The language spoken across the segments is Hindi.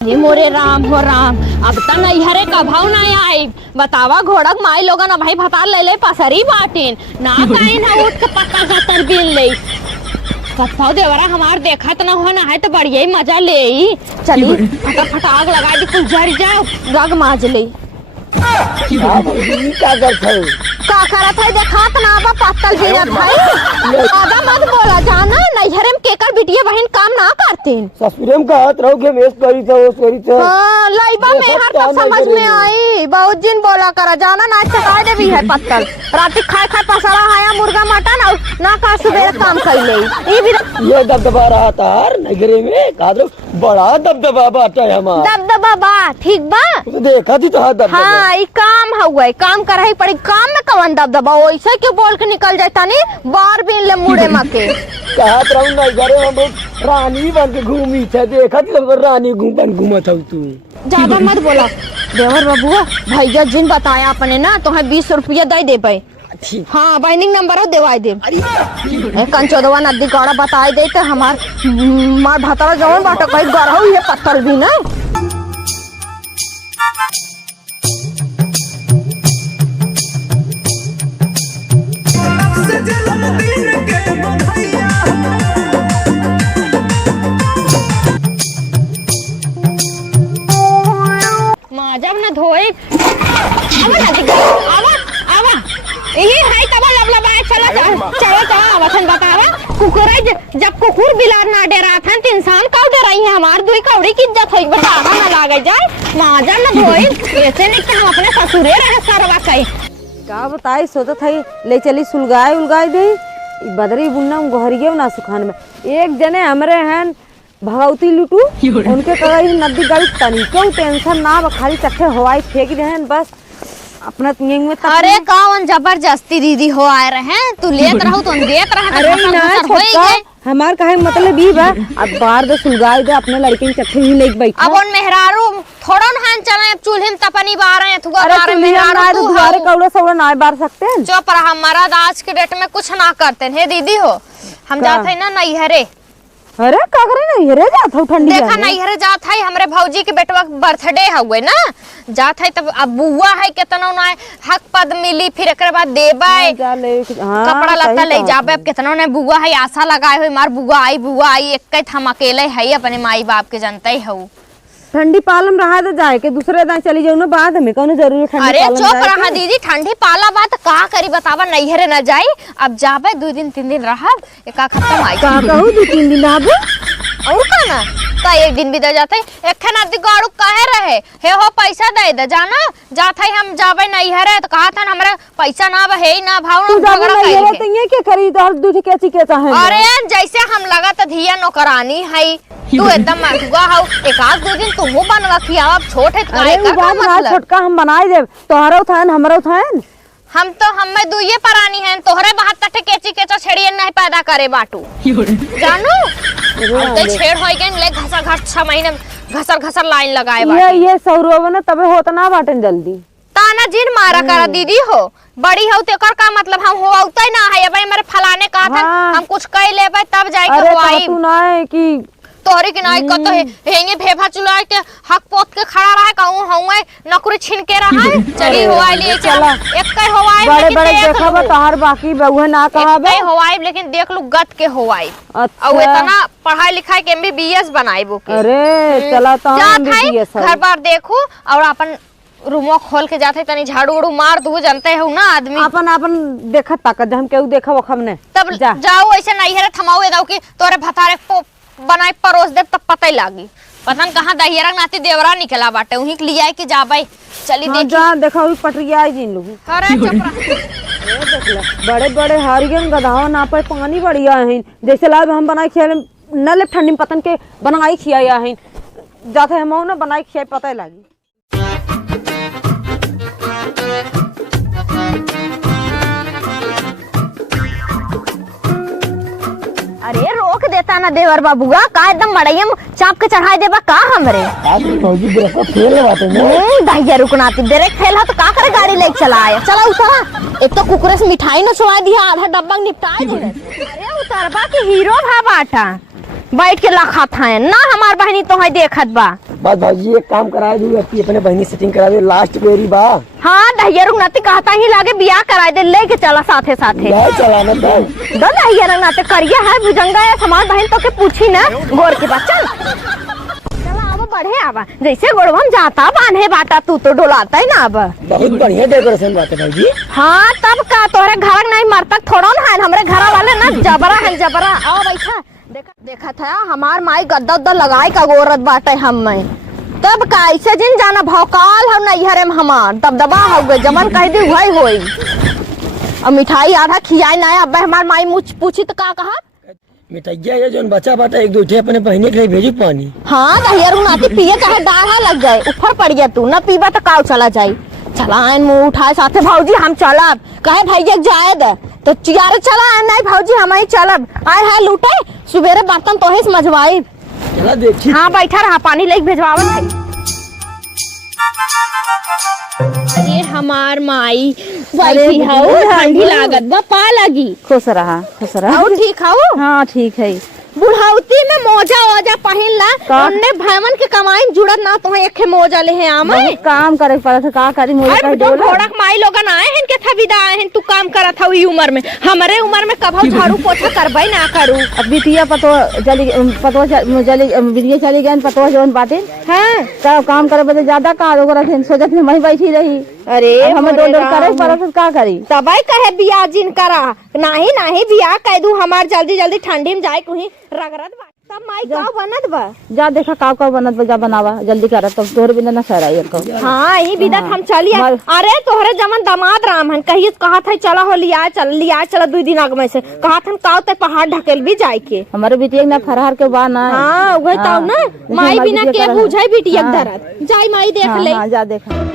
ये मोरे राम हो राम, अब तक नैहरे का भाव ना आई। बतावा घोड़क माई लोगन भाई भतार ले ले पसरी बाटिन ना काई ना उठ के पत्ता सत्तर बिन ले कत्ताओ देवरा हमार देखत ना हो ना है तो बढ़िया ही मजा ले चली फटाफट आग लगा दी कुछ जर जाओ रग माज ले का करत है देखात ना बा पत्तल गिरत है आधा मत बोला जाना नैहरे में केकर बिटिया बहन काम ना करतीन ससुरे में कहत रहो के मेस करी था उस करी था हां लाइबा में हर का समझ में आई बहुत दिन बोला करा जाना ना चटा दे भी है पत्तल रात खाए खाए पसरा आया मुर्गा मटन और ना का सुबह काम कर ले ये दबदबा रहा था नगरे में कादरो बड़ा दबदबा बाटा है हमार दबदबा बा ठीक बा देखा थी तो दबदबा हां ई काम हुआ काम करही पड़ी काम में कवन दबदबा ओइसे के बोल के निकल जाता नी बार बिन ले मुड़े मके कहत रहूं नगरे में बहुत रानी बन के घूमी थे देखा थी तो रानी घूमत हो तू ज्यादा मत बोला देवर बाबू भैया जिन बताया अपने ना तो 20 रुपया दे दे भाई हाँ बाइंडिंग नंबर हो देवाई दे कंचोदवा नदी गड़ा बताई दे तो हमार भतरा जवन बाटा कहीं गढ़ ये पत्थर भी ना जब ना धोए यही है तब लबलबाए चलो वचन बतावा कुकुर जब कुकुर बिलार ना डरा था तो इंसान का डराई है हमार दुई कौड़ी की इज्जत है बतावा ना लागे जाए माजा ना धोए ऐसे नहीं कि हम अपने ससुरे रहे सरवा कई का बताई सोचत है ले चली सुलगाए उलगाए दे बदरी बुन्ना गोहरिये ना सुखान में एक जने हमरे हैं भगवती लुटू उनके कहीं नदी गाड़ी तनी क्यों टेंशन ना खाली चक्के हवाई फेंक रहे हैं बस अपना में अरे कौन जबरदस्ती दीदी हो आए रहे तू लेत रहू तो देत रहे अरे ना हमार कहे मतलब भी बा अब बाहर दे सुलगाई दे अपने लड़के के चक्के ही लेके बैठ अब उन मेहरारू थोड़ा ना चले चूल्हे में तपनी बार है तुगा बारे मेहरारू दुआरे कौड़ा सौड़ा ना बार सकते हैं चुप रहा हमारा आज के डेट में कुछ ना करते हैं दीदी हो हम जाते हैं ना नैहरे अरे का करे नैहरे जात हो ठंडी देखा नैहरे जात है हमरे भौजी के बेटवा बर्थडे हुए ना जात है तब अब बुआ है केतनो ना हक पद मिली फिर एकरे बाद देबाई कपड़ा लत्ता ले जाबे अब केतनो ने बुआ है आशा लगाए हुए मार बुआ आई एक हम अकेले है अपने माई बाप के जनता ही हूँ ठंडी पालम रहा तो जाए के दूसरे दिन चली जाऊ ना बाद में कौन जरूरी ठंडी अरे चुप रहा दीदी ठंडी पाला बात का करी बतावा नैहरे न जाई अब जाबे 2 दिन 3 दिन रहब एका खत्म आई का कहू 2-3 दिन रहब और का ना का एक दिन भी दे जाते एक नदी गाड़ू कहे रहे हे हो पैसा दे दे जाना जात है हम जाबे नैहरे तो कहा था हमरा पैसा ना है ना भाव ना झगड़ा कइले तो ये के खरीद और दूध के चिके चाहे अरे जैसे हम लगा त धिया नौकरानी है तू एकदम मरगुआ हो एक आध 2 दिन तुमो बनवा खियावा अब छोट है अरे उ बात ना छोटका हम बनाई देब तोहरो थान हमरो थान हम तो हमें दुइये परानी हैं तोहरे 72 केची केचा छेड़िए नहीं पैदा करे बाटू जानू अब तो छेड़ होई गन ले घसर घस 6 महीने घसर लाइन लगाए बाटे ये सौरव ने तबे होत ना बाटन जल्दी ताना जिन मारा करा दीदी हो बड़ी हो तेकर का मतलब हम हो औतै ना है भाई मेरे फलाने कहा था हम कुछ कह लेबे तब जाई के होई तू ना है कि तोहरी के नाई कत हेंगे भेभा चुला के हक पोत के खड़ा रहा कहूं हउए नौकरी छीन के रहा चली होवाई लिए चला एक कई होवाई बड़े बड़े देखब तोहर बाकी बहुए ना कहबे एक होवाई लेकिन देख लू गत के होवाई और इतना पढ़ाई लिखाई के एमबीबीएस बनाईबो के अरे चला तो एमबीबीएस घर बार देखो और अपन रूमो खोल के जाते तनी झाड़ू उड़ू मार दू जानते हो ना आदमी अपन देखत ताकत हम केहू देखब हमने तब जाओ ऐसे नैहरे थमाओ दाऊ की तोरे भतारे बनाई परोस दे तब पता ही लागी पता न कहां दहियरा नाती देवरा निकला बाटे उही के लिए कि जाबे चली देखी जा देखो पटरिया आई जिन लोग अरे चुप रह बड़े बड़े हारियन गधावा ना पे पानी बढ़िया है जैसे लाभ हम बनाई खेले न ले ठंडी पतन के बनाई खियाया है जाते हम ना बनाई खियाई पता ही लागी अरे रोक देता ना देवर बाबूआ का एकदम मड़ैया चाप के चढ़ाई देबा का हमरे फौजी देखो फेल बात है दहिया रुकनाती डायरेक्ट फेल हो तो का करे गाड़ी लेके चलाए चला उतरा एक तो कुकुरे से मिठाई न चुरा दिया आधा डब्बा निपटाए दे अरे उतरबा के हीरो भा बाटा बैठ के लखा था ना हमार बहनी तो है देखत बा बस भाजी एक काम करा दू अपने बहनी सेटिंग करा दे लास्ट बेरी बा। हाँ दहिया रुंगनाते कहता ही लागे बियाह कराए दे लेके चला साथे साथे चलाना दो दहिया रुंगनाते करिया है भुजंगा है समाज बहन तो के पूछी ना गोर के बाद चला अब बढ़े आवा जैसे गोड़वम जाता बांधे बाटा तू तो डोलाता ही ना अब बहुत बढ़िया डेकोरेशन बात है भाजी। हाँ तब का तोहरे घर नहीं मरतक थोड़ा ना है हमरे घर वाले ना जबरा है जबरा आओ बैठा देखा था हमार माई गद्दा उद्दा लगाए का गोरत बाटे हम में तब का ऐसे जिन जाना भौकाल हम नहीं हरे में हमार दबदबा हो गए जमन कह दी वही होई अब मिठाई आधा खियाई ना अब हमार माई मुझ पूछी तो का कहा मिठाइया है जो बच्चा बाटा एक दो अपने बहने के लिए भेजू पानी। हाँ दहिया रुनाती पिए कहे दाढ़ा लग जाए ऊपर पड़ गया तू न पीबा तो काव चला जाए चला मुँह उठाए साथे भाजी हम चलब कहे भैया जाए दे तो चियारे चला नहीं भाजी हम ही चलब आए है लूटे सुबेरे बर्तन तो ही समझवाई चला देखी। हाँ बैठा रहा पानी लेके भेजवावत है। अरे हमार माई वैसी हाउ ठंडी लागत बा पा लगी खुश रहा और ठीक हाउ। हाँ ठीक है बुढ़ाउती में मोजा ओजा पहिन ला उनने भैमन के कमाई जुड़त ना तो एक मोजा ले हैं आमे काम करे पड़ा था का करी मोजा का डोला घोड़क माई लोगन आए हैं के था विदा आए हैं तू काम करत हऊ ई उम्र में हमरे उम्र में कभौ झाड़ू पोछा करबई ना करू अब बिटिया पतो बिटिया चली गई पतो जोन बाटे हां का काम करे बदे ज्यादा का ओकरा सोचत मैं ही बैठी रही अरे हम दो करे पड़ा था का करी तबई कहे बियाह जिन करा नाही बियाह कह दू हमार जल्दी जल्दी ठंडी में जाए कुही रगरत बा तब माई का बनत बा जा देखा का बनत बा जा बनावा जल्दी कर तब तोहर बिना न सराय को। हाँ यही बिदत हम चलिए अरे तोहरे जमन दामाद राम हन कही कहा था चला हो लिया चला 2 दिन आगे में से कहा था काव ते पहाड़ ढकेल भी जाए के हमारे बिटिया ना फरहार के बा ना। हाँ वही ताऊ ना माई बिना के बुझाई बिटिया धरत जाई माई देख ले जा देखा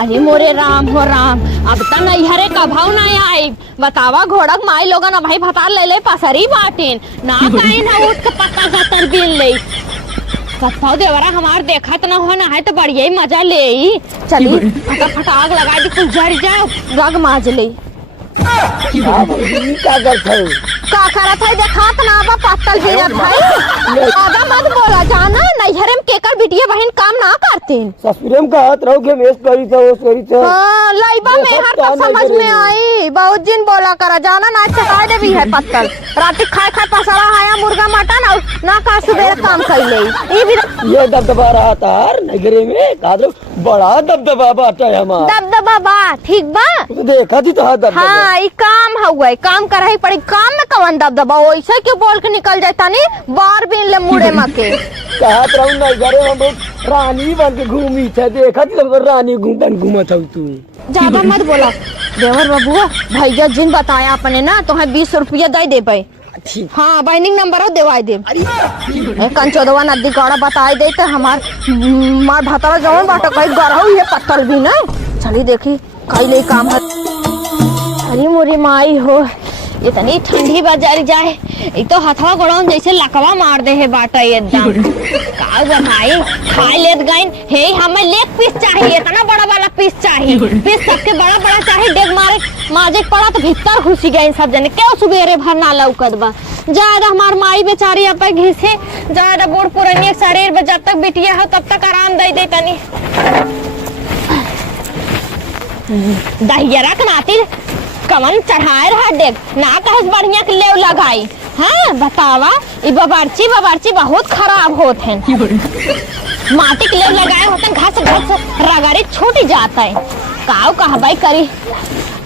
अरे मोरे राम हो राम अब तक नहीं हरे कभाव ना आई बतावा घोड़क माई लोगन अब भाई भतार ले पसरी बाटिन ना काइन है उठ के पत्ता गतर बिन ले कत्थाव देवरा हमार देखत ना हो ना है तो बढ़िया ही मजा ले चली फटाफट आग लगा दी कुछ जड़ जाओ रग माज ले का करत है देखात ना बा पत्तल गिरत है आधा मत बोला जाना नैहरे में केकर बिटिया बहन काम ना करतीन ससुरे में कहत रहो के वेस्ट करी था वो करी था। हां लाइबा में हर तक समझ में आई बहुत दिन बोला करा जाना ना चका दे भी है पत्तल रात खाए पसरा आया मुर्गा मटन और ना का सुबह काम कइले ई भी ये दबदबा रहा तार नगरे में कादरो बड़ा दबदबा बाटा है हमार दबदबा बा ठीक बा तो देखा थी तो दबदबा। हां ई काम हुआ काम करही पड़ी काम में कवन दबदबा ओइसे क्यों बोल के निकल जाता नी बार बिन ले मुड़े मके कहत रहू नगरे में बहुत रानी बन के घूमी थे देखा थी तो रानी घूमत हऊ तू ज्यादा मत बोला देवर बाबू भैया जिन बताया अपने ना तो 20 रुपया दे देबे हाँ बाइंडिंग नंबर देवाई दे कंचोदवा नदी गड़ा बताई दे तो हमार मार भतरा जवन बाटा कहीं गरहु ये पत्थर भी ना चली देखी कई ले काम है। अरे मोरी माई हो इतनी ठंडी बाजारी जाए एक तो हथवा गोड़न जैसे लकवा मार दे है बाटा एकदम का भाई खाई लेत गइन हे हमें लेग पीस चाहिए इतना बड़ा वाला पीस चाहिए पीस सबके बड़ा बड़ा चाहिए डेग माजे पड़ा तो भीतर घुसी गए सब जने क्यों सुबेरे भर ना लौकत बा ज्यादा हमार माई बेचारी अब घिसे ज्यादा बूढ़ पुरानी शरीर में जब तक बिटिया हो तब तक आराम दे तनी दहिया रख नाती कमन चढ़ाए रहा डेग ना कहे बढ़िया के लेव लगाई हाँ बतावा ये बबारची बहुत खराब होते हैं माटी के लेव लगाए होते हैं घास रगड़ी छूट जाता है काव कहा भाई करी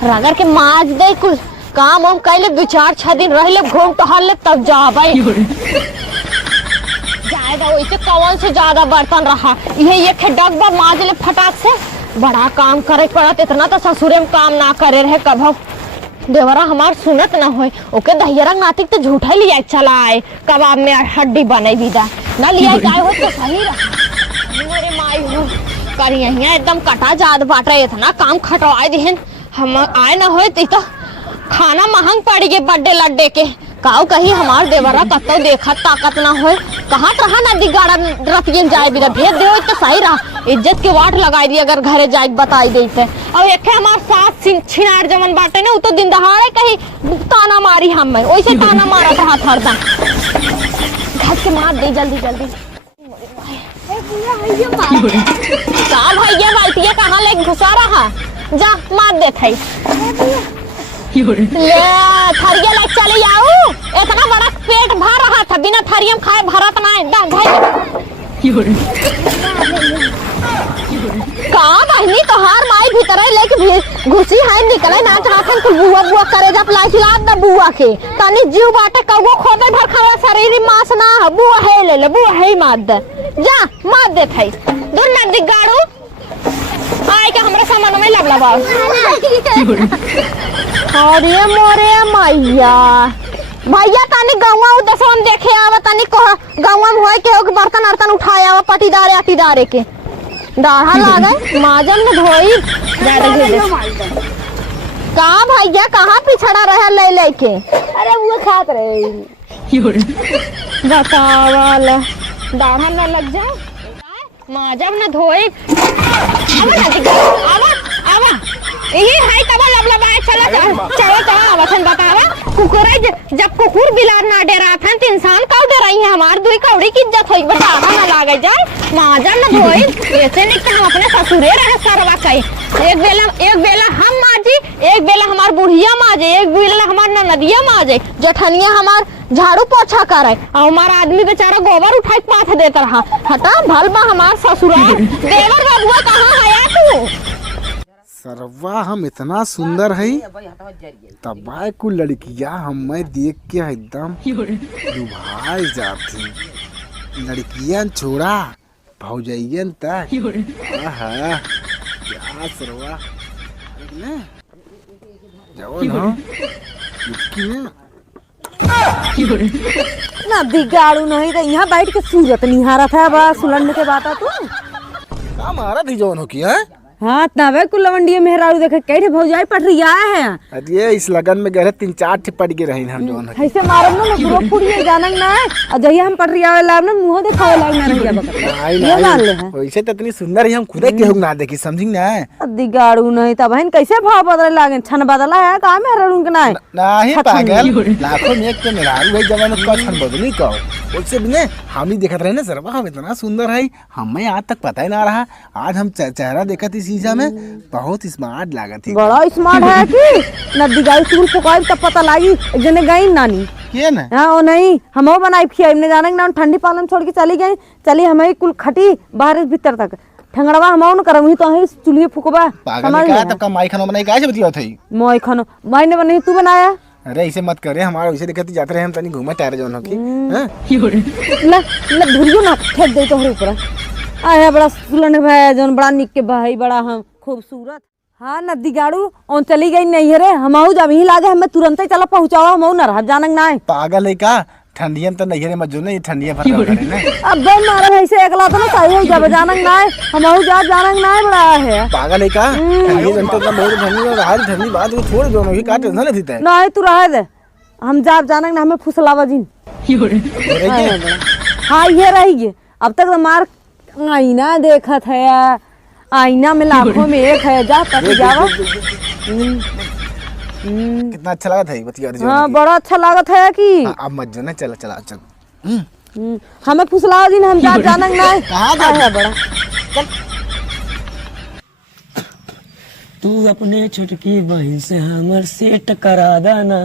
रगड़ के माज दे कुछ काम हम कैले 2-4 दिन रह ले घूम टहल ले तब जा भाई जाएगा वैसे कौन से ज्यादा बर्तन रहा ये डब्बा माज ले फटाक से बड़ा काम करे पड़त इतना तो ससुरे में काम ना करे रहे कभो देवरा हमार सुनत ना होए ओके दहियरा नातिक तो झूठा लिया चलाए कबाब में हड्डी बने विदा ना लिया काय हो तो सही रहा मोरे माई हो करी यहीं एकदम कटा जात बाटे इतना काम खटवाए दिहन हम आए ना होए तो खाना महंग पड़ी गे बर्थडे लड्डे के काऊ कही हमार देवरा कतो देखत ताकत ना होए कहाँ तहाँ नदी गाड़ा रतियन जाए बिना भेज दे तो सही रहा इज्जत के वाट लगाई दी अगर घरे जाए बताई देते और एक हमार सास छिनार जमन बाटे ने तो दिन दहाड़े कहीं ताना मारी हम वैसे ताना मारा था हरदम घर के मार दे जल्दी जल्दी का भैया बाल्टिया कहाँ ले घुसा रहा जा मार दे थे ले थरिया लग चले जाऊ इतना बड़ा पेट भर रहा था बिना थरियम खाए भरत ना एकदम भाई का बहनी तोहार माई भीतर लेके घुसी है निकले ना चाहत कुल बुआ बुआ करे जब लाइट लाद ना बुआ के तनी जीव बाटे कगो खोबे भर खावा शरीर मांस ना बुआ है ले बुआ है मार दे जा मार दे थे दूर ना दिगाड़ू आए के हमरे सामान में लब लबाओ अरे मोरे मैया भैया तनी गौवा दसवन देखे आवा तनी को गौवा में होए के बर्तन अर्तन उठाया आवा पटीदारे अटीदारे के दाढ़ा लागे माजन में धोई का भैया कहाँ पिछड़ा रहे ले लेके अरे वो खात रहे बतावल दाढ़ा न लग जाए माजन न धोई आवा आवा यही है तब लबलबाए चला चलो चलो आवसन बतावा कुकुरे जब कुकुर बिलार ना डरा था तो इंसान काउ डराई है हमार दुई कौड़ी की इज्जत होई बतावा ना लागे जाए माजन न धोई ऐसे नहीं कि हम अपने ससुरे रह सरवा चाहिए एक बेला हम माजी एक बेला हमार बुढ़िया माजे एक बेला हमार ननदिया माजे जठनिया हमार झाड़ू पोछा करे और हमारा आदमी बेचारा गोबर उठाई पाथ देता रहा हटा भलबा हमार ससुरा देवर बाबुआ कहाँ है तू सरवा हम इतना सुंदर है तब को लड़कियां हमें देख के एकदम लुभाई जाती लड़कियां छोड़ा भौजैयन तक क्या सरवा ना बिगाड़ू नहीं तो यहाँ बैठ के सूरत निहारा था बस सुलंड के बात तू हमारा थी जौन हो किया हाँ तबे कुल लवंडिया मेहरारू देखे कैठे भौजाई पटरी आए हैं अरे इस लगन में गए 3-4 ठे पड़ के रही हम जौन ऐसे मारम ना पूरा पुड़िए जानन ना और जहिया हम पटरी आवे लाभ ना मुंह देखावे लाग ना रहिया बकरा ये मान ले हैं वैसे तो इतनी सुंदर है हम खुदे केहू ना देखी समझी ना दिगाड़ू नहीं तब बहन कैसे भाव बदले लागे छन बदला है का मेहरारू के ना नहीं पागल लाखों में एक के मेहरारू है जवान का छन बदली कहो उससे भी ने हम ही देखत रहे ना सरवा हम इतना सुंदर है हमें आज तक पता ही ना रहा आज हम चेहरा देखा थी शीशा में बहुत स्मार्ट लगा थी बड़ा स्मार्ट है कि नदी गाई स्कूल पकाई तब पता लगी जने गई नानी के ना हाँ वो नहीं हम वो बनाई खिया हमने जाने ना ठंडी पालन छोड़ के चली गई चली हमें कुल खटी बाहर भीतर तक ठंगड़वा हम न करम ही तो है चुलिए फुकबा पागल का तब का माई खाना बनाई काहे से बतिया थई मोई खानो माई ने बनाई तू बनाया अरे ऐसे मत करे हमारा वैसे देखते जाते रहे हम तनी घूमे टायर जौन हो की हां ल ल धुरियो ना फेंक दे तो ऊपर आया बड़ा सुलन भाई जौन बड़ा निक के भाई बड़ा हम खूबसूरत हाँ नदी गाड़ू और चली गई नहीं रे हम जब ही लागे हमें तुरंत ही चला पहुंचाओ हम ना रह जानक ना पागल है का ठंडियन तो नहीं रे मजो नहीं ठंडिया भर करे ना अब बे मारे ऐसे एकला तो ना सही हो जब जानक ना हम जा जानक ना बड़ा है पागल है का ठंडी जन तो बहुत ठंडी और हर ठंडी बात वो छोड़ दो नहीं का टेंशन नहीं थी नहीं तू रह दे हम जा जानक ना हमें फुसलावा जी हाँ ये रही अब तक तो मार आईना देखा था आईना में लाखों में एक है जा तक जावा कितना अच्छा लगा था बतिया दे हाँ बड़ा अच्छा लागत है कि अब मत जो ना चला चला चल हमें फुसलावा जी हम जा जानक ना कहां है बड़ा तू अपने छुटकी बहन से हमर सेट करा देना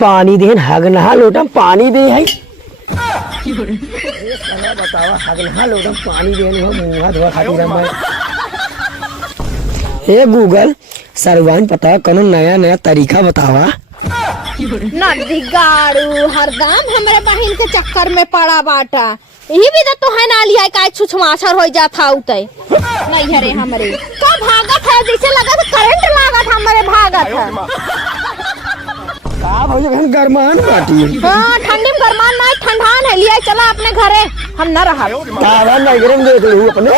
पानी देन हगनहा लोटम पानी दे है बतावा हगनहा लोटम पानी देन हो मुंह धोआ खातिर मैं हे गूगल सरवान पता कौन नया नया तरीका बतावा नदी गाड़ू हरदम हमारे बहन के चक्कर में पड़ा बाटा यही भी तो है ना लिया का छुछमाछर हो जाता उते नहीं हरे हमरे का भागत है जैसे लगा था करंट लागत हमरे भागत है का भौजी हम गरमान बाटी हां ठंडी में गरमान नहीं ठंडान है लिया चला अपने घरे हम न रहा कावा नहीं गरम दे दे अपने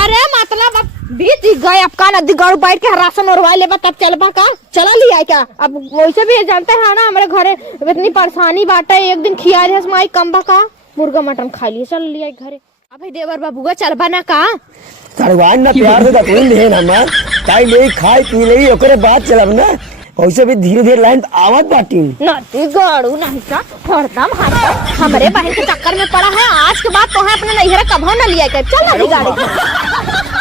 अरे मतलब अब बीत गए अब का नदी गाड़ बैठ के राशन उड़वा ले तब चलबा का चला लिया क्या अब वैसे भी जानते हैं ना हमारे घरे इतनी परेशानी बाटे एक दिन खिया रहे माई कम्बा का मुर्गा मटन खा लिए चल लिया घरे अब देवर बाबूगा चलबा ना का सरवान ना प्यार से तकलीफ दे ना मां ताई ले खाई पी ले ओकरे बाद चलब ना वैसे भी धीरे धीरे लाइन आवत बाटी नदी गाड़ू नहीं का हरदम हमारे बहन के चक्कर में पड़ा है आज के बाद तो है अपने नैहरा कभो न लिया कर चल नदी गाड़ी